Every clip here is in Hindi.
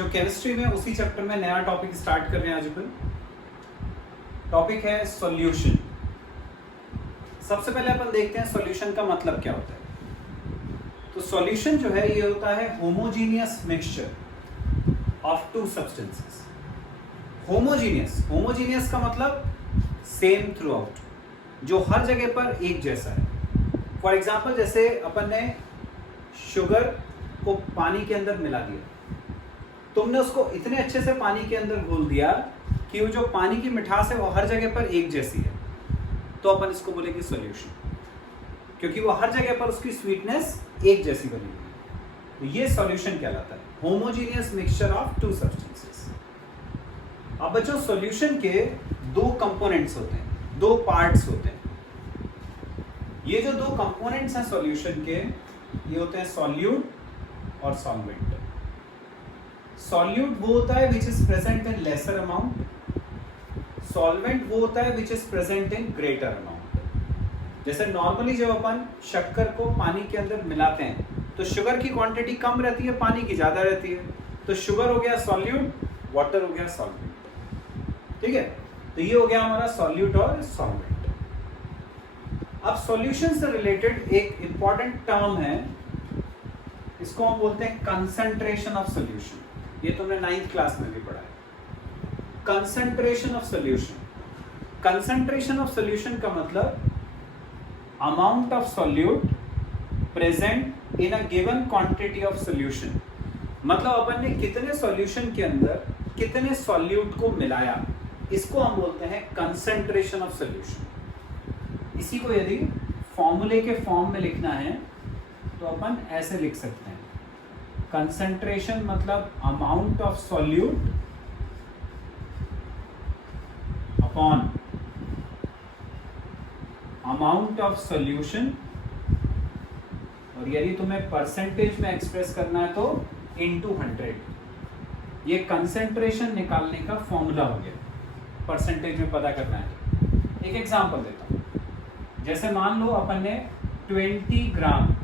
जो केमिस्ट्री में उसी चैप्टर में नया टॉपिक स्टार्ट कर रहे हैं आज अपन। टॉपिक है सॉल्यूशन। सबसे पहले अपन देखते हैं सॉल्यूशन का मतलब क्या होता है। तो सॉल्यूशन जो है ये होता है homogeneous mixture of to substances. Homogeneous का मतलब सेम थ्रू आउट, जो हर जगह पर एक जैसा है। फॉर एग्जाम्पल जैसे अपन ने शुगर को पानी के अंदर मिला दिया, तुमने उसको इतने अच्छे से पानी के अंदर घोल दिया कि वो जो पानी की मिठास है वो हर जगह पर एक जैसी है, तो अपन इसको बोलेंगे सॉल्यूशन, क्योंकि वो हर जगह पर उसकी स्वीटनेस एक जैसी बनी हुई है। तो ये सॉल्यूशन कहलाता है, homogeneous mixture of to substances. अब बच्चों सॉल्यूशन के दो कंपोनेंट्स होते हैं, दो पार्ट्स होते हैं। ये जो दो कंपोनेंट्स हैं सॉल्यूशन के, ये होते हैं सॉल्यूट और सॉल्वेंट। सॉल्यूट वो होता है which is present in lesser amount, solvent वो होता है which is present in greater amount. जैसे नॉर्मली जब अपन शक्कर को पानी के अंदर मिलाते हैं तो शुगर की क्वांटिटी कम रहती है, पानी की ज्यादा रहती है। तो शुगर हो गया सॉल्यूट, वाटर हो गया सॉल्वेंट। ठीक है, तो ये हो गया हमारा सॉल्यूट और सॉल्वेंट। अब सॉल्यूशन से रिलेटेड एक इंपॉर्टेंट टर्म है, इसको हम बोलते हैं कंसंट्रेशन ऑफ सॉल्यूशन। ये तुमने 9th क्लास में भी पढ़ा है, concentration of solution. Concentration of solution का मतलब amount of solute present in a given quantity of solution. मतलब अपन ने कितने सॉल्यूशन के अंदर कितने सॉल्यूट को मिलाया, इसको हम बोलते हैं कंसंट्रेशन ऑफ सॉल्यूशन। इसी को यदि फॉर्मूले के फॉर्म में लिखना है तो अपन ऐसे लिख सकते हैं, कंसंट्रेशन मतलब amount of solute upon amount of solution, और यदि तुम्हें परसेंटेज में एक्सप्रेस करना है तो इनटू 100। ये कंसंट्रेशन निकालने का फॉर्मूला हो गया, परसेंटेज में पता करना है। एक एग्जांपल देता हूं, जैसे मान लो अपन ने 20 ग्राम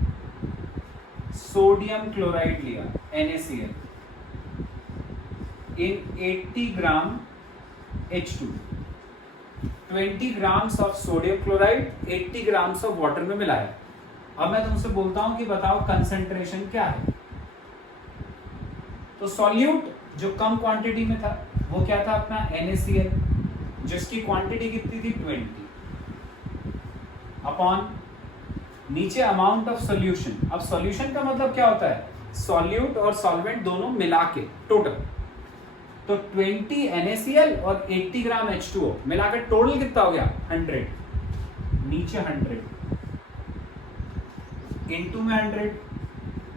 सोडियम क्लोराइड लिया NaCl in 80 gram H2। 20 grams of sodium chloride 80 grams of water में मिलाया। अब मैं तुमसे बोलता हूं कि बताओ कंसंट्रेशन क्या है। तो सॉल्यूट जो कम क्वांटिटी में था वो क्या था अपना NaCl, जिसकी क्वांटिटी कितनी थी 20 अपॉन नीचे अमाउंट ऑफ सॉल्यूशन। अब सॉल्यूशन का मतलब क्या होता है, सॉल्यूट और सॉल्वेंट दोनों मिला के टोटल। तो 20 NaCl और 80 ग्राम H2O मिलाकर टोटल कितना हो गया 100। नीचे 100 इनटू में 100,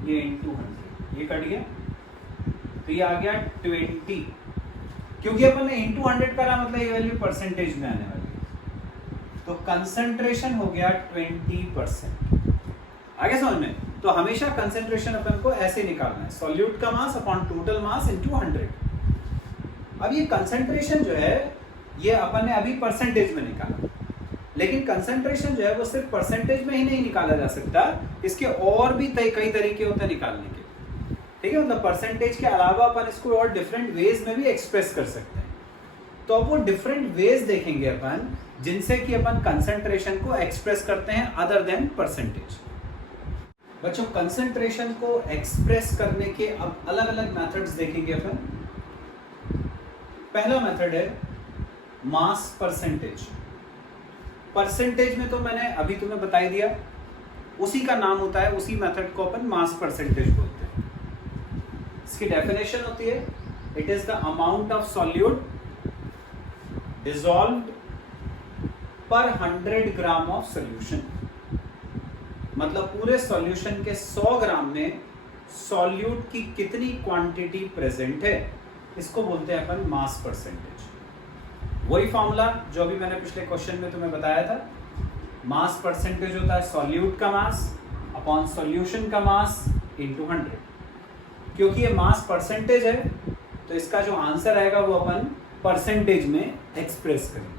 ये इनटू 100, ये कट गया तो ये आ गया 20। क्योंकि अपन ने इनटू 100 करा मतलब ये वैल्यू परसेंटेज में आने वाली है, तो कंसंट्रेशन हो गया 20%। आगे समझ में? तो हमेशा कंसंट्रेशन अपन को ऐसे निकालना है, सॉल्यूट का mass upon total mass into 100। अब ये कंसंट्रेशन जो है ये अपन ने अभी परसेंटेज में निकाला, लेकिन कंसंट्रेशन जो है वो सिर्फ परसेंटेज में ही नहीं निकाला जा सकता, इसके और भी कई तरीके होते हैं निकालने के। ठीक है, मतलब परसेंटेज के अलावा अपन इसको और डिफरेंट वेज में भी एक्सप्रेस कर सकते हैं। तो अब वो डिफरेंट वेज देखेंगे अपन जिनसे कि अपन कंसंट्रेशन को एक्सप्रेस करते हैं अदर देन परसेंटेज। बच्चों कंसंट्रेशन को एक्सप्रेस करने के अब अलग अलग मेथड्स देखेंगे अपन। पहला मेथड है मास परसेंटेज। परसेंटेज में तो मैंने अभी तुम्हें बता ही दिया, उसी का नाम होता है, उसी मेथड को अपन मास परसेंटेज बोलते हैं। इसकी डेफिनेशन होती है, it is the amount of solute dissolved पर 100 ग्राम ऑफ सॉल्यूशन। मतलब पूरे सॉल्यूशन के 100 ग्राम में सॉल्यूट की कितनी क्वांटिटी प्रेजेंट है, इसको बोलते हैं अपन मास परसेंटेज। वही फॉर्मूला जो अभी मैंने पिछले क्वेश्चन में तुम्हें बताया था, मास परसेंटेज होता है सॉल्यूट का मास अपॉन सॉल्यूशन का मास इनटू 100। क्योंकि ये मास परसेंटेज है तो इसका जो आंसर आएगा वो अपन परसेंटेज में एक्सप्रेस करेंगे।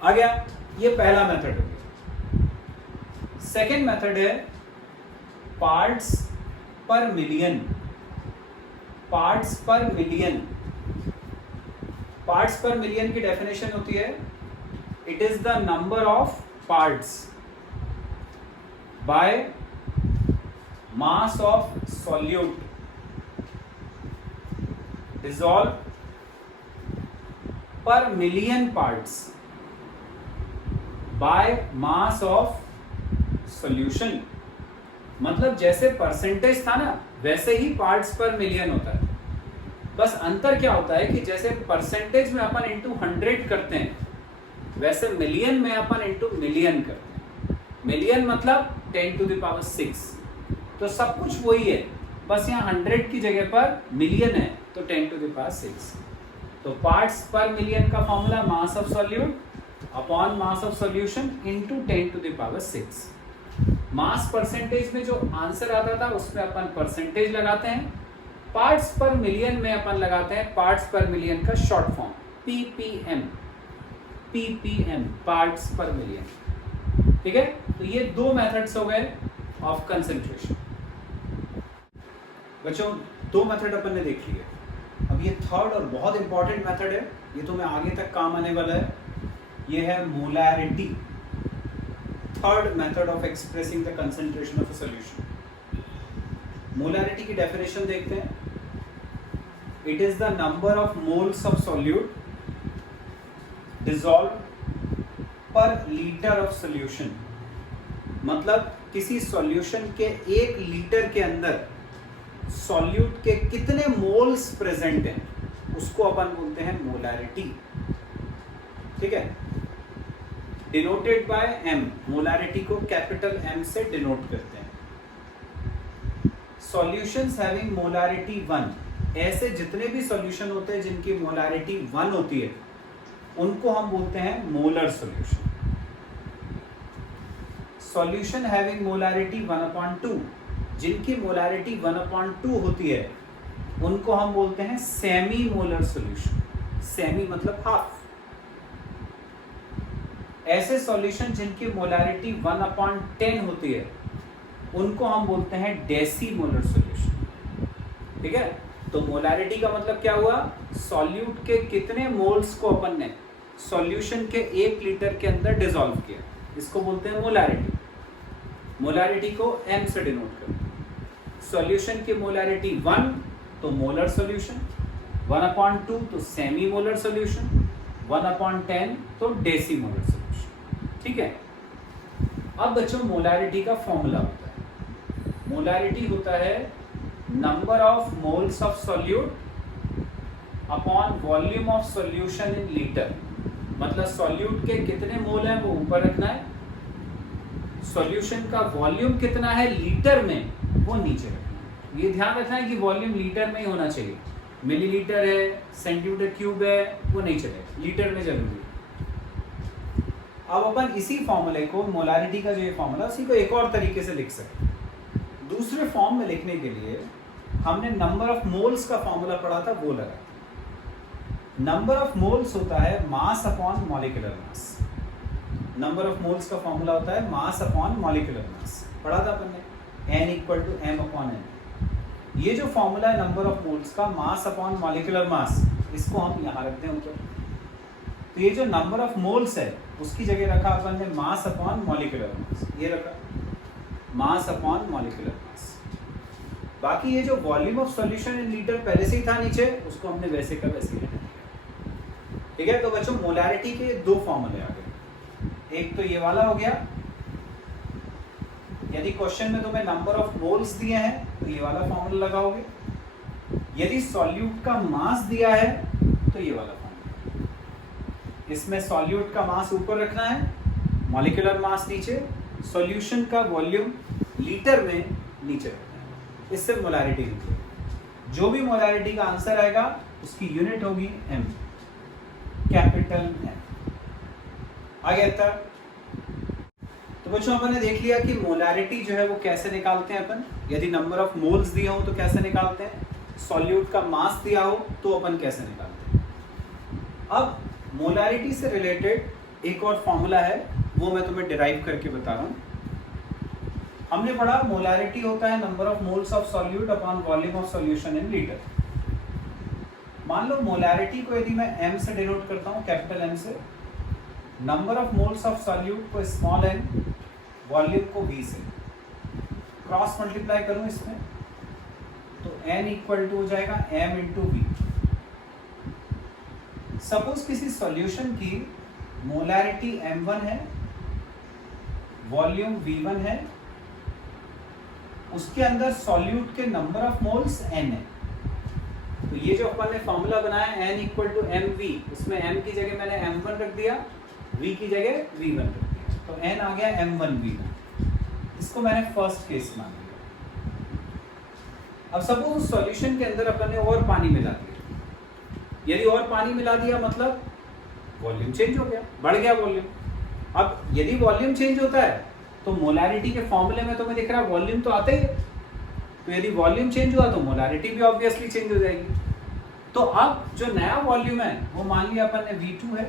आ गया, ये पहला मेथड है। सेकेंड मेथड है parts per million. Parts per million. Parts per million की डेफिनेशन होती है it is the number of parts by mass of solute dissolve per million parts by mass of solution. मतलब जैसे परसेंटेज था ना वैसे ही पार्ट्स पर मिलियन होता है, बस अंतर क्या होता है कि जैसे परसेंटेज में अपन इंटू 100 करते हैं वैसे मिलियन में अपन इंटू मिलियन करते हैं। मिलियन मतलब 10 to the power 6, तो सब कुछ वही है, बस यहाँ 100 की जगह पर मिलियन है तो 10 to the power 6। तो पार्ट्स पर मिलियन का formula mass of solute upon mass of solution into 10 to the power 6। Mass percentage में जो आंसर आता था उसमें अपन परसेंटेज लगाते हैं, पार्ट्स पर मिलियन में अपन लगाते हैं पार्ट्स पर मिलियन का short form ppm. Ppm parts per million. ठीक है, तो ये दो मेथड्स हो गए ऑफ कंसंट्रेशन। बच्चों दो मेथड अपन ने देख लिए, अब ये थर्ड और बहुत इंपॉर्टेंट मेथड है, ये तो मैं आगे तक काम आने वाला है, ये है molarity. Third method of expressing the concentration of a solution. Molarity की डेफिनेशन देखते हैं। It is the number of moles of solute dissolve पर लीटर ऑफ सॉल्यूशन। मतलब किसी सॉल्यूशन के 1 लीटर के अंदर सॉल्यूट के कितने मोल्स प्रेजेंट हैं उसको अपन बोलते हैं मोलैरिटी। ठीक है, डिनोटेड बाय एम। मोलैरिटी को कैपिटल एम से डिनोट करते हैं। सॉल्यूशंस हैविंग मोलैरिटी 1, ऐसे जितने भी सॉल्यूशन होते हैं जिनकी मोलैरिटी 1 होती है उनको हम बोलते हैं molar solution. Solution having molarity 1/2, जिनकी मोलैरिटी 1/2 होती है उनको हम बोलते हैं सेमी मोलर सॉल्यूशन। सेमी मतलब हाफ। ऐसे सॉल्यूशन जिनकी मोलैरिटी 1/10 होती है उनको हम बोलते हैं डेसी मोलर सॉल्यूशन। ठीक है, तो मोलैरिटी का मतलब क्या हुआ, सॉल्यूट के कितने मोल्स को अपन ने सॉल्यूशन के 1 लीटर के अंदर डिसॉल्व किया, इसको बोलते हैं मोलैरिटी। मोलैरिटी को एम से डिनोट करते हैं। सॉल्यूशन की मोलैरिटी 1 तो मोलर सॉल्यूशन, 1/2 तो सेमी मोलर सॉल्यूशन, 1/10 तो डेसी मोलर सॉल्यूशन। ठीक है, अब बच्चों मोलैरिटी का फॉर्मूला होता है। मोलैरिटी होता है number of moles of solute upon volume of solution in litre. मतलब सॉल्यूट के कितने मोल हैं वो ऊपर रखना है, सॉल्यूशन का वॉल्यूम कितना है लीटर में वो नीचे रखना है। ये ध्यान रखना है कि वॉल्यूम लीटर में ही होना चाहिए, मिलीलीटर है, सेंटीमीटर क्यूब है वो नहीं चलेगा, लीटर में जरूरी है। अब अपन इसी फॉर्मूले को, मोलैरिटी का जो ये फॉर्मूला, उसी को एक और तरीके से लिख सकते हैं। दूसरे फॉर्म में लिखने के लिए हमने नंबर ऑफ मोल्स का फॉर्मूला पढ़ा था, वो लगा। नंबर ऑफ मोल्स होता है mass upon molecular mass. Number of moles का फॉर्मूला होता है मास अपॉन मॉलिक्यूलर मास, पढ़ा था अपन ने, n = m/n। ये जो फॉर्मूला है नंबर ऑफ मोल्स का, मास अपॉन मॉलिक्यूलर मास, इसको हम यहाँ रखते हैं ऊपर। तो ये जो नंबर ऑफ मोल्स है उसकी जगह रखा अपन ने मास अपॉन मॉलिक्यूलर मास, ये रखा मास अपॉन मॉलिक्यूलर मास। बाकी ये जो volume of solution in litre पहले से ही था नीचे, उसको हमने वैसे का वैसे ही रखा। ठीक है, तो बच्चों मोलैरिटी के 2 फॉर्मूले आ गए। एक तो ये वाला हो गया, यदि क्वेश्चन में तुम्हें नंबर ऑफ मोल्स दिए हैं तो ये वाला फॉर्मूला लगाओगे, यदि सॉल्यूट का मास दिया है तो ये वाला फॉर्मूला। इसमें सॉल्यूट का मास ऊपर रखना है, मॉलिक्यूलर मास नीचे, सॉल्यूशन का वॉल्यूम लीटर में नीचे रखना है। इससे मोलैरिटी होती है। जो भी मोलैरिटी का आंसर आएगा उसकी यूनिट होगी m, कैपिटल M। आगे तक तो बच्चों अपन ने देख लिया कि मोलैरिटी जो है वो कैसे निकालते हैं अपन। यदि नंबर ऑफ मोल्स दिया हो तो कैसे निकालते हैं, सॉल्यूट का मास दिया हो तो अपन कैसे निकालते हैं। अब मोलैरिटी से रिलेटेड एक और फॉर्मूला है, वो मैं तुम्हें डिराइव करके बता रहा हूँ। हमने पढ़ा मोलैरिटी होता है number of moles of solute upon volume of solution in litre. मान लो मोलैरिटी को यदि मैं m से डिनोट करता हूँ, कैपिटल M से, number of moles of solute को स्मॉल n, वॉल्यूम को v से क्रॉस मल्टीप्लाई करूं इसमें, तो n इक्वल टू हो जाएगा m इंटू वी। सपोज किसी सॉल्यूशन की मोलैरिटी m1 है, वॉल्यूम v1 है, उसके अंदर सॉल्यूट के नंबर ऑफ मोल्स n है। तो ये जो अपन ने फॉर्मूला बनाया n equal to m v, उसमें m की जगह मैंने m1 रख दिया, v की जगह v1 रख दिया, तो n आ गया m1 v1। इसको मैंने फर्स्ट केस मान लिया। अब सपोज उस सॉल्यूशन के अंदर अपन ने और पानी मिला दिया। यदि और पानी मिला दिया मतलब वॉल्यूम चेंज हो गया, बढ़ गया वॉल्यूम। अब यदि वॉल्यूम चेंज होता है तो मोलैरिटी के फॉर्मूले में तुम्हें दिख रहा है वॉल्यूम तो आता ही है, तो यदि वॉल्यूम चेंज हुआ तो मोलैरिटी भी ऑब्वियसली चेंज हो जाएगी। तो अब जो नया वॉल्यूम है वो मान लिया अपन ने V2 है,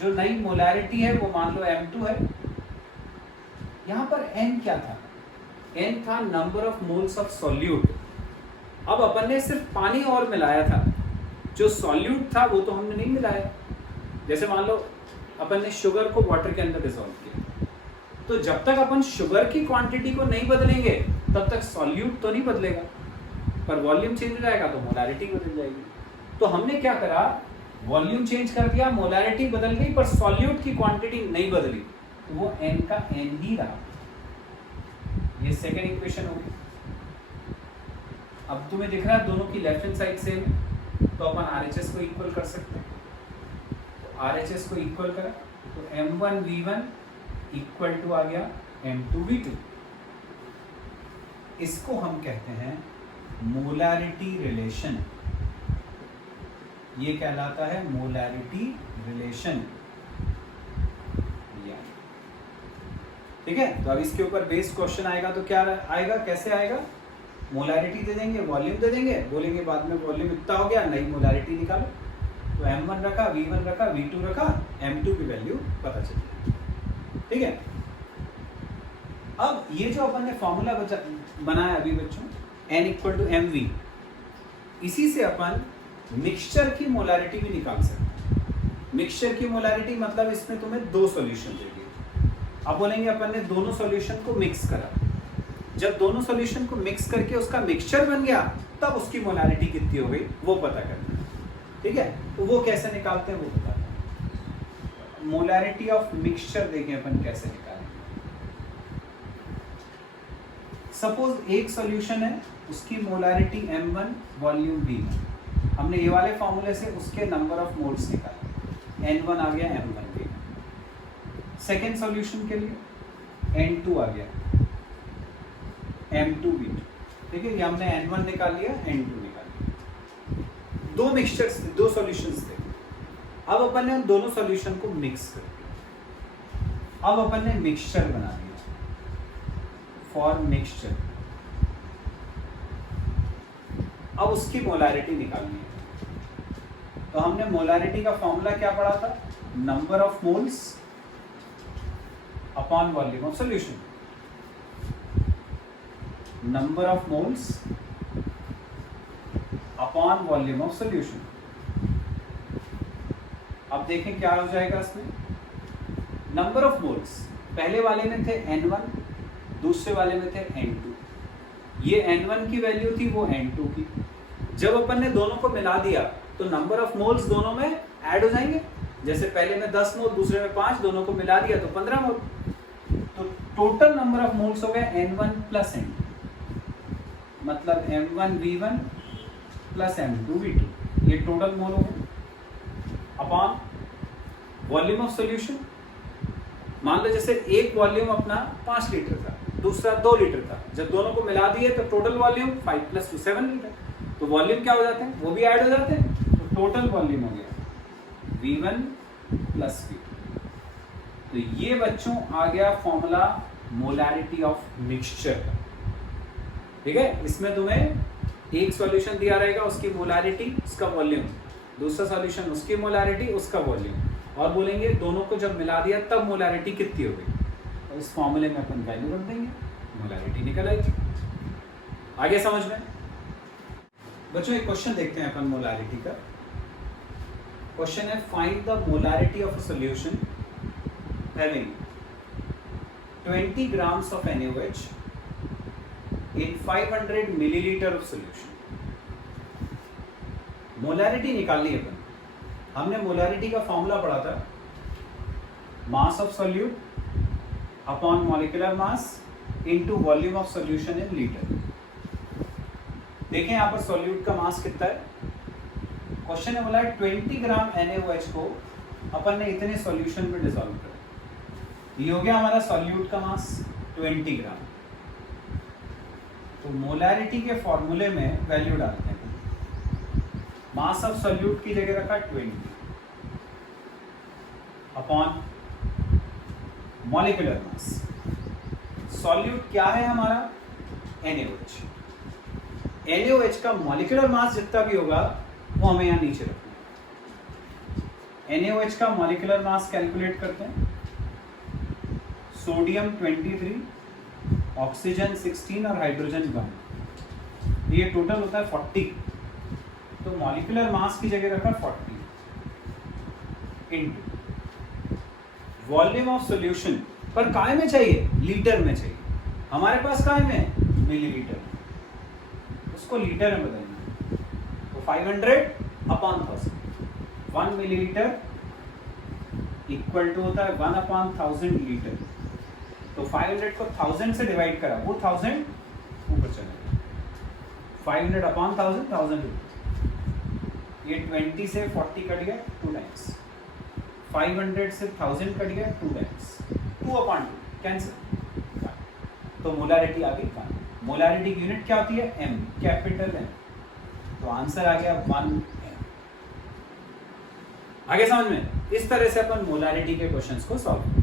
जो नई मोलैरिटी है वो मान लो M2 है। यहां पर N क्या था? N था number of moles of solute. अब अपन ने सिर्फ पानी और मिलाया था, जो सॉल्यूट था वो तो हमने नहीं मिलाया। जैसे मान लो अपन ने शुगर को वाटर के अंदर डिसॉल्व किया, तो जब तक अपन शुगर की क्वांटिटी को नहीं बदलेंगे तब तक सॉल्यूट तो नहीं बदलेगा, पर वॉल्यूम चेंज हो जाएगा तो मोलैरिटी बदल जाएगी। तो हमने क्या करा, वॉल्यूम चेंज कर दिया, मोलैरिटी बदल गई, पर सॉल्यूट की क्वांटिटी नहीं बदली, तो वो n का n ही रहा। ये सेकेंड इक्वेशन होगी। अब तुम्हें दिख रहा है दोनों की लेफ्ट हैंड साइड सेम है, तो अपन RHS को इक्वल कर सकते हैं। तो RHS को इक्वल करा तो m1 v1 इक्वल टू आ गया m2 v2। इसको हम कहते हैं मोलैरिटी रिलेशन। ये कहलाता है मोलैरिटी रिलेशन। ठीक है, तो अब इसके ऊपर बेस्ड क्वेश्चन आएगा तो क्या आएगा, कैसे आएगा? मोलैरिटी दे देंगे, वॉल्यूम दे देंगे, बोलेंगे बाद में वॉल्यूम इतना हो गया, नई मोलैरिटी निकालो। तो m1 रखा, v1 रखा, v2 रखा, m2 की वैल्यू पता चली। ठीक है, अब ये जो अपन ने फॉर्मूला बनाया अभी बच्चों, n equal to m v, इसी से अपन मिक्सचर की मोलैरिटी भी निकाल सकते हैं। मिक्सचर की मोलैरिटी मतलब इसमें तुम्हें दो सॉल्यूशन देगी। अब बोलेंगे अपन ने दोनों सॉल्यूशन को मिक्स करा, जब दोनों सॉल्यूशन को मिक्स करके उसका मिक्सचर बन गया तब उसकी मोलैरिटी कितनी हो गई वो पता करना है। ठीक है, तो वो कैसे निकालते हैं वो बताते हैं। मोलैरिटी ऑफ मिक्सचर देखें अपन कैसे निकालेंगे। सपोज एक सॉल्यूशन है, उसकी मोलैरिटी m1, वॉल्यूम v1। हमने ये वाले फॉर्मूले से उसके नंबर ऑफ मोल्स निकाले, n1 आ गया m1 v1। सेकेंड सॉल्यूशन के लिए n2 आ गया m2 v2। ठीक है, ये हमने n1 निकाल लिया, n2 निकाल लिया। दो मिक्सचर्स, दो सॉल्यूशंस थे। अब अपन ने उन दोनों सॉल्यूशन को मिक्स कर दिया। अब अपन ने मिक्सचर बना दिया, फॉर मिक्सचर। अब उसकी मोलैरिटी निकालनी है। तो हमने मोलैरिटी का फॉर्मूला क्या पढ़ा था? Number of moles upon volume of solution. Number of moles upon volume of solution. अब देखें क्या हो जाएगा इसमें। नंबर ऑफ मोल्स पहले वाले में थे n1, दूसरे वाले में थे n2। ये n1 की वैल्यू थी, वो n2 की। जब अपन ने दोनों को मिला दिया तो नंबर ऑफ मोल्स दोनों में ऐड हो जाएंगे। जैसे पहले में 10 मोल, दूसरे में 5, दोनों को मिला दिया तो 15 मोल। तो टोटल नंबर ऑफ मोल्स हो गए n1 प्लस n2, मतलब m1 v1 plus m2 v2। ये टोटल मोल हो गए अपॉन वॉल्यूम ऑफ सॉल्यूशन। मान लो जैसे एक वॉल्यूम अपना 5 लीटर था, दूसरा 2 लीटर था। जब दोनों को मिला दिए तो टोटल वॉल्यूम 5 + 2 7 लीटर। तो वॉल्यूम क्या हो जाते हैं, वो भी ऐड हो जाते हैं। तो टोटल वॉल्यूम हो गया v1 प्लस v2। तो ये बच्चों आ गया फॉर्मूला मोलैरिटी ऑफ मिक्सचर का। ठीक है, इसमें तुम्हें एक सॉल्यूशन दिया रहेगा, उसकी मोलैरिटी, उसका वॉल्यूम, दूसरा सॉल्यूशन उसकी मोलैरिटी, उसका वॉल्यूम, और बोलेंगे दोनों को जब मिला दिया तब मोलैरिटी कितनी हो गई। और इस फॉर्मूले में अपन वैल्यू रख देंगे, मोलैरिटी निकल आएगी। आगे समझ में? बच्चों एक क्वेश्चन देखते हैं अपन मोलारिटी का। क्वेश्चन है find the molarity of a solution having 20 grams of NaOH in 500 milliliter of solution। Molarity निकालनी है अपन। हमने मोलारिटी का फॉर्मूला पढ़ा था, मास of solute upon molecular mass into volume of solution in litre. देखें यहाँ पर सॉल्यूट का मास कितना है। क्वेश्चन है बोला है 20 ग्राम NaOH को अपन ने इतने सॉल्यूशन में डिसॉल्व कर, ये हो गया हमारा सॉल्यूट का मास 20 ग्राम। तो मोलारिटी के फॉर्मूले में वैल्यू डालते हैं। मास ऑफ सॉल्यूट की जगह रखा 20 अपॉन मॉलिक्यूलर मास। सॉल्यूट क्या है हमारा? NaOH। NaOH का मॉलिक्यूलर मास जितना भी होगा वो हमें यहाँ नीचे रखना है। NaOH का मॉलिक्यूलर मास कैलकुलेट करते हैं। सोडियम 23, ऑक्सीजन 16 और हाइड्रोजन 1, ये टोटल होता है 40। तो मॉलिक्यूलर मास की जगह रखा 40 इनटू वॉल्यूम ऑफ सॉल्यूशन। पर काय में चाहिए? लीटर में चाहिए। हमारे पास काय में? मिलीलीटर में। उसको लीटर में बदलना। तो 500 अपॉन 1000। 1 मिलीलीटर इक्वल टू होता है 1 अपॉन 1000 लीटर। तो 500 को 1000 से डिवाइड करा, वो 1000 ऊपर चला। 500 अपॉन 1000, 1000 ये 20 से 40 कट गया 2 टाइम्स। 500 से 1000 कट गया 2 टाइम्स। 2 upon 2 cancel. तो मोलारिटी आ गई 1। मोलारिटी की यूनिट क्या होती है? M, capital M। तो आंसर आ गया 1 M। आगे समझ में? इस तरह से अपन मोलारिटी के क्वेश्चंस को सॉल्व